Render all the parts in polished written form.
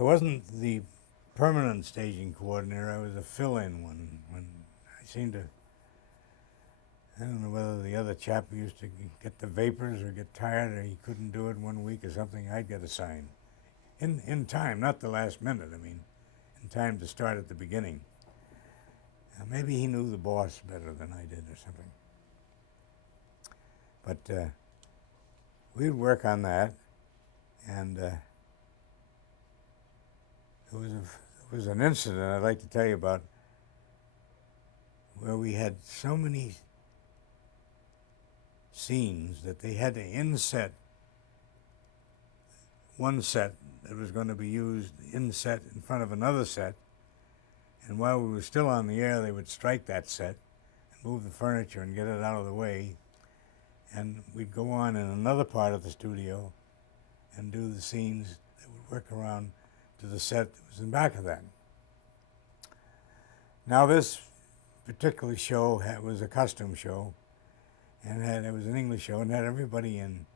I wasn't the permanent staging coordinator. I was a fill-in one. When I seemed to, I don't know whether the other chap used to get the vapors or get tired or he couldn't do it 1 week or something, I'd get assigned. In time, not the last minute, I mean, in time to start at the beginning. Maybe he knew the boss better than I did or something. But we'd work on that, and there was an incident I'd like to tell you about where we had so many scenes that they had to inset one set that was going to be used inset in front of another set, and while we were still on the air they would strike that set and move the furniture and get it out of the way, and we'd go on in another part of the studio and do the scenes that would work around to the set that was in back of that. Now this particular show was a costume show, and it was an English show, and had everybody in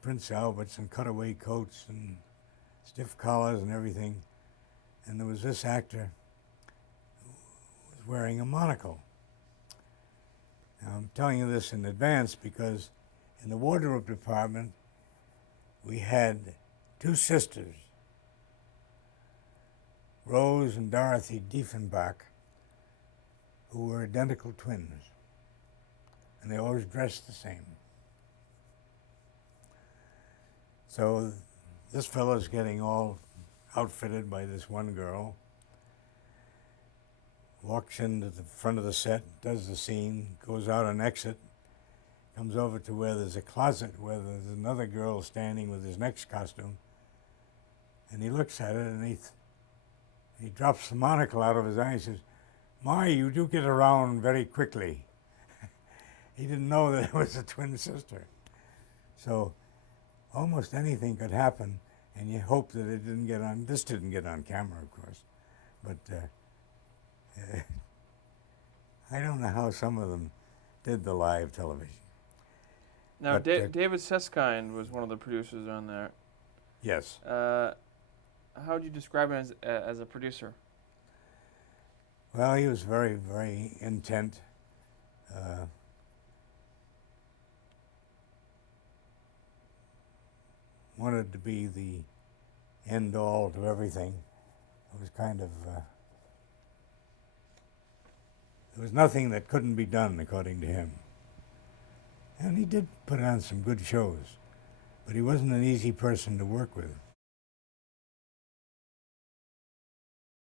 Prince Alberts and cutaway coats and stiff collars and everything, and there was this actor who was wearing a monocle. Now I'm telling you this in advance because in the wardrobe department we had two sisters, Rose and Dorothy Diefenbach, who were identical twins, and they always dressed the same. So this fellow's getting all outfitted by this one girl, walks into the front of the set, does the scene, goes out an exit, comes over to where there's a closet where there's another girl standing with his next costume, and he looks at it and he drops the monocle out of his eye and says, "My, you do get around very quickly." He didn't know that it was a twin sister. So almost anything could happen, and you hope that it didn't get on. This didn't get on camera, of course, but I don't know how some of them did the live television. Now, But, David Seskind was one of the producers on there. Yes. How would you describe him as a producer? Well, he was very, very intent. Wanted to be the end all to everything. It was kind of, there was nothing that couldn't be done according to him. And he did put on some good shows, but he wasn't an easy person to work with.